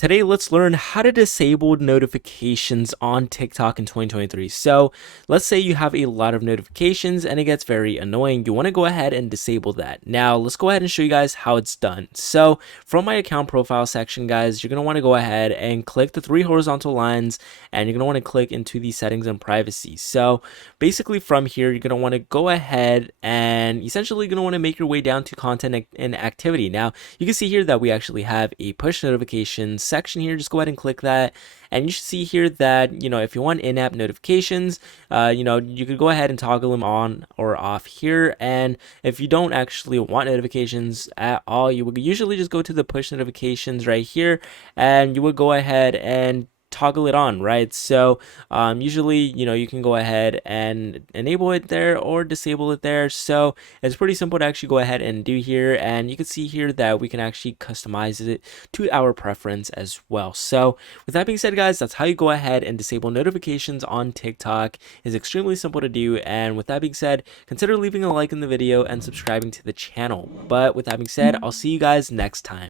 Today, let's learn how to disable notifications on TikTok in 2023. So let's say you have a lot of notifications and it gets very annoying. You want to go ahead and disable that. Now, let's go ahead and show you guys how it's done. So from my account profile section, guys, you're going to want to go ahead and click the three horizontal lines and you're going to want to click into the settings and privacy. So basically from here, you're going to want to go ahead and essentially going to want to make your way down to content and activity. Now, you can see here that we actually have a push notifications section here. Just go ahead and click that, and you should see here that if you want in-app notifications, you could go ahead and toggle them on or off here. And if you don't actually want notifications at all, you would usually just go to the push notifications right here, and you would go ahead and toggle it on, right? So usually you can go ahead and enable it there or disable it there. So it's pretty simple to actually go ahead and do here, and you can see here that we can actually customize it to our preference as well. So with that being said, guys, that's how you go ahead and disable notifications on TikTok. It's extremely simple to do, and with that being said, consider leaving a like in the video and subscribing to the channel. But with that being said, I'll see you guys next time.